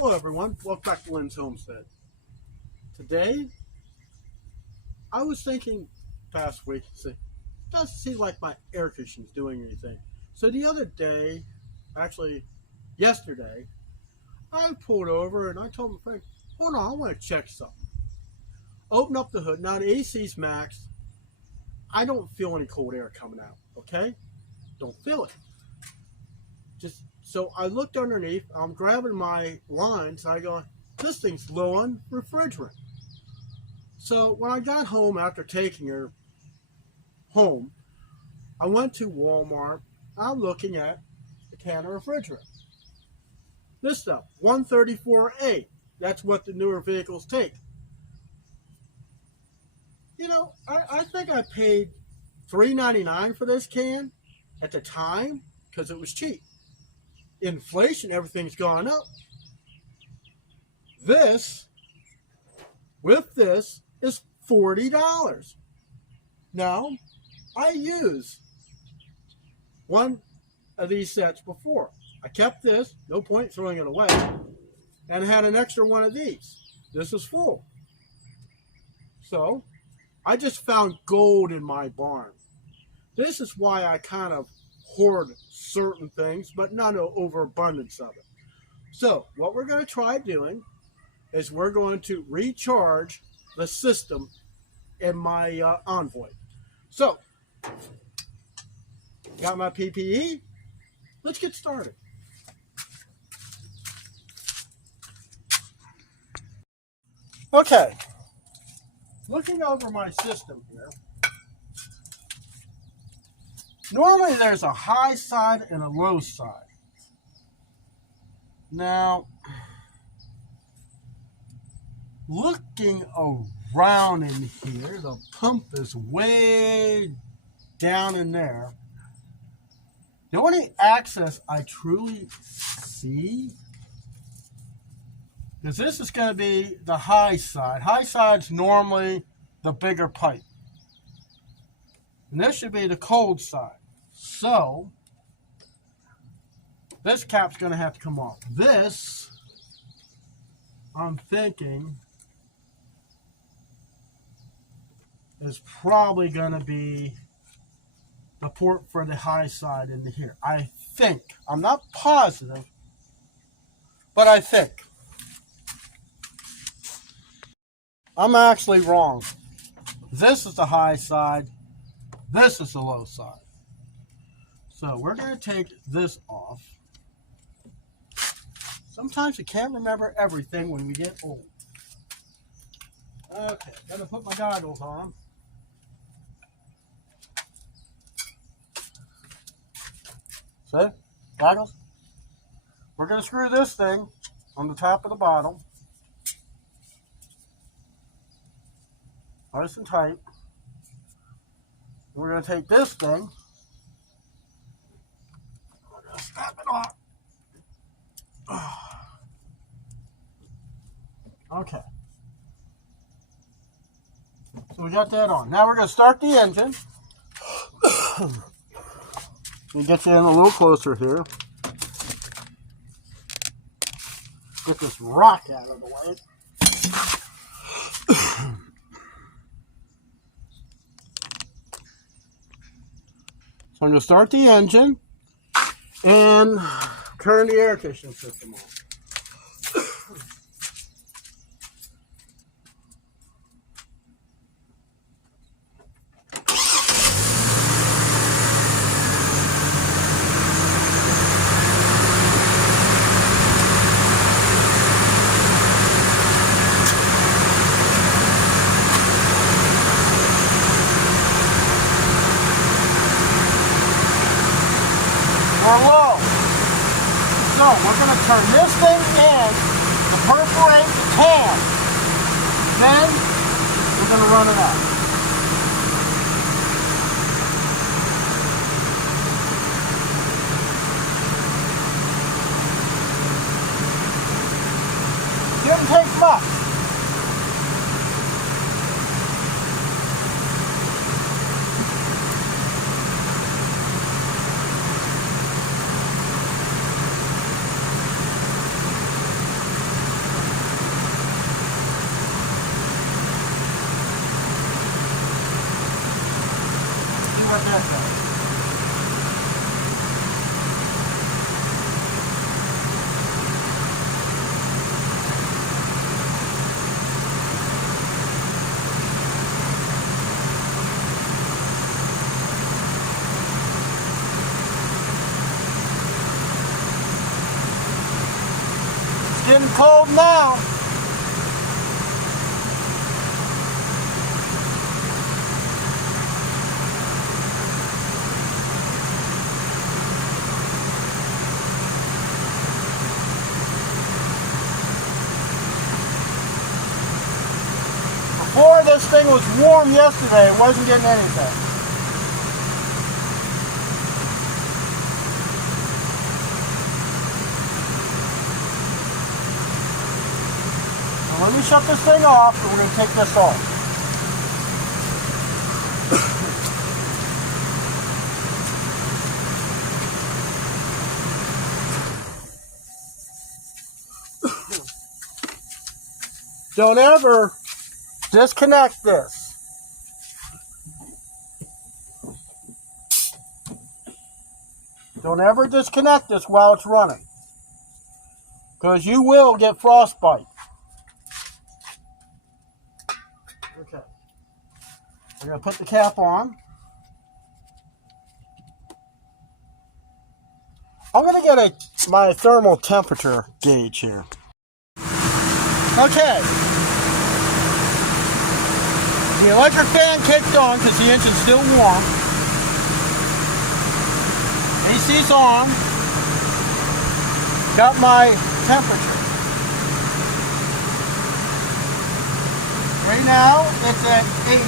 Hello everyone, welcome back to Lynn's Homestead. Today, I was thinking past week, it doesn't seem like my air conditioning's doing anything. So the other day, actually yesterday, I pulled over and I told my friend, hold on, I want to check something. Open up the hood. Now the AC's maxed. I don't feel any cold air coming out, okay? Don't feel it. So I looked underneath, I'm grabbing my lines, I go, this thing's low on refrigerant. So when I got home after taking her home, I went to Walmart. I'm looking at the can of refrigerant. This stuff, 134A. That's what the newer vehicles take. You know, I think I paid $3.99 for this can at the time because it was cheap. Inflation, everything's gone up. This, with this, is $40. Now, I used one of these sets before. I kept this, no point throwing it away, and had an extra one of these. This is full. So, I just found gold in my barn. This is why I kind of hoard certain things, but not an overabundance of it. So, what we're going to try doing is we're going to recharge the system in my Envoy. So, got my PPE. Let's get started. Okay, looking over my system here, normally there's a high side and a low side. Now, looking around in here, the pump is way down in there. The only access I truly see, because this is going to be the high side. High side's normally the bigger pipe. And this should be the cold side. So, this cap's going to have to come off. This, I'm thinking, is probably going to be the port for the high side into here. I think. I'm not positive, but I think. I'm actually wrong. This is the high side. This is the low side. So we're going to take this off. Sometimes you can't remember everything when we get old. Okay, gotta put my goggles on. See? Goggles? We're going to screw this thing on the top of the bottom. Nice and tight. We're going to take this thing. We're going to snap it off. Okay. So we got that on. Now we're going to start the engine. Let me get you in a little closer here. Get this rock out of the way. So I'm going to start the engine and turn the air conditioning system on. Low. So we're going to turn this thing in to perforate the can. Then we're going to run it out. Didn't take much. getting cold now. Before this thing was warm yesterday, it wasn't getting anything. Now let me shut this thing off and we're going to take this off. Don't ever disconnect this. Don't ever disconnect this while it's running, because you will get frostbite. Okay. We're going to put the cap on. I'm going to get my thermal temperature gauge here. Okay. The electric fan kicked on because the engine's still warm. AC's on. Got my temperature. Right now it's at 80.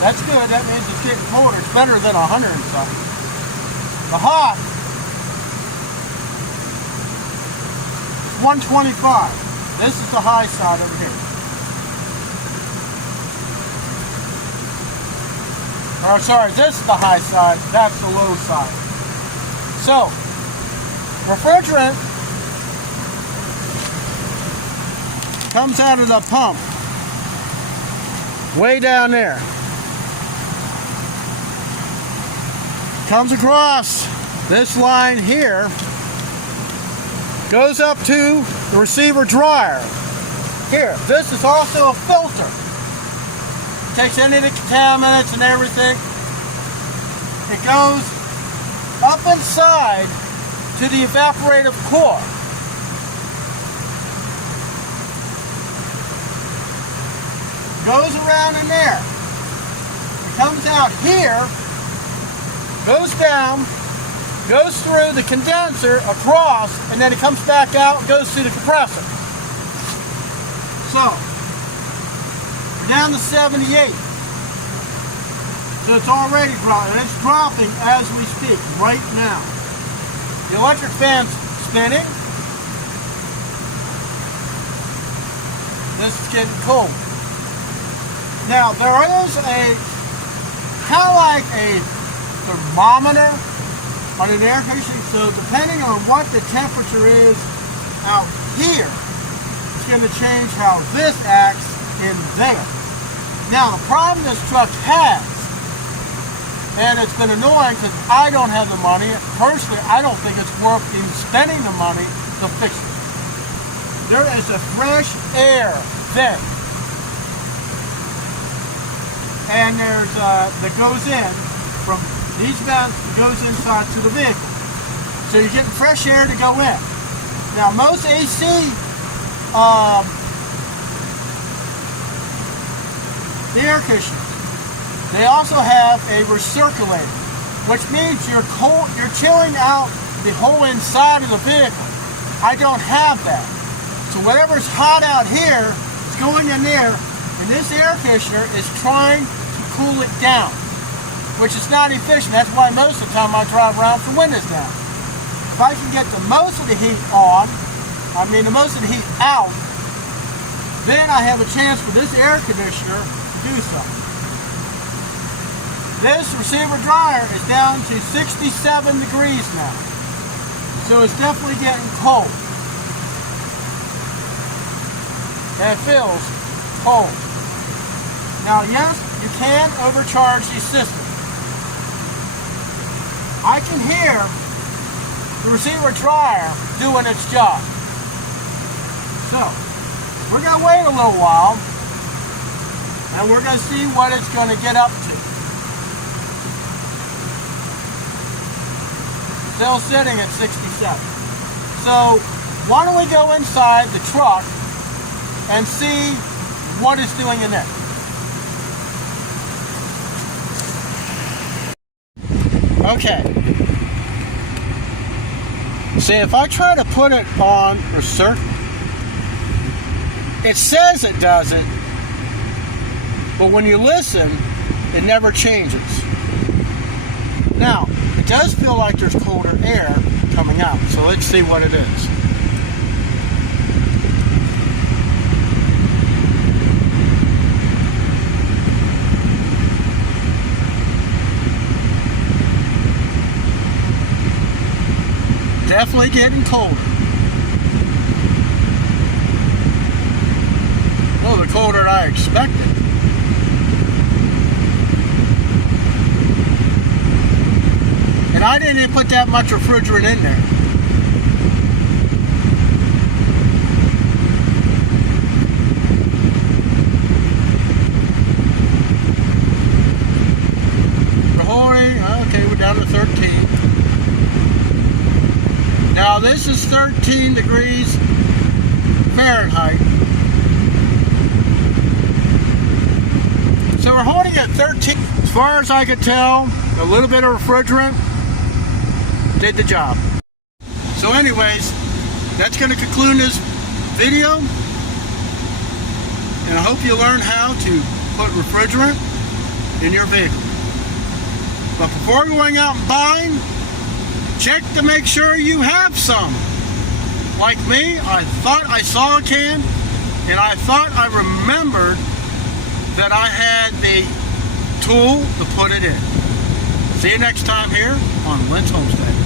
That's good. That means it's getting colder. It's better than 100 and something. The hot, 125. This is the high side over here. Oh, sorry, this is the high side, that's the low side. So, refrigerant comes out of the pump, way down there. Comes across this line here, goes up to the receiver dryer. Here, this is also a filter. Takes any of the contaminants and everything. It goes up inside to the evaporative core. Goes around in there. It comes out here, goes down, goes through the condenser across, and then it comes back out and goes to the compressor. So, down to 78. So it's already dropping. It's dropping as we speak, right now. The electric fan's spinning. This is getting cold. Now there is kind of like a thermometer on an air conditioner. So depending on what the temperature is out here, it's going to change how this acts in there. Now, the problem this truck has, and it's been annoying because I don't have the money. Personally, I don't think it's worth even spending the money to fix it. There is a fresh air vent. And there's that goes in from these vents, goes inside to the vehicle. So you're getting fresh air to go in. Now, most AC the air conditioners, they also have a recirculator, which means you're chilling out the whole inside of the vehicle. I don't have that. So whatever's hot out here is going in there, and this air conditioner is trying to cool it down, which is not efficient. That's why most of the time I drive around with the windows down. If I can get the most of the heat on, the most of the heat out, then I have a chance for this air conditioner do something. This receiver dryer is down to 67 degrees now. So it's definitely getting cold. And it feels cold. Now yes, you can overcharge these systems. I can hear the receiver dryer doing its job. So, we're going to wait a little while and we're going to see what it's going to get up to. Still sitting at 67. So why don't we go inside the truck and see what it's doing in there. Okay. See, if I try to put it on research, it says it does it, but when you listen, it never changes. Now, it does feel like there's colder air coming out, so let's see what it is. Definitely getting colder. Oh, the colder than I expected. And I didn't even put that much refrigerant in there. We're holding, okay, we're down to 13. Now this is 13 degrees Fahrenheit. So we're holding at 13. As far as I could tell, a little bit of refrigerant did the job. So anyways, that's going to conclude this video. And I hope you learn how to put refrigerant in your vehicle. But before going out and buying, check to make sure you have some. Like me, I thought I saw a can, and I thought I remembered that I had the tool to put it in. See you next time here on Lynn's Homestead.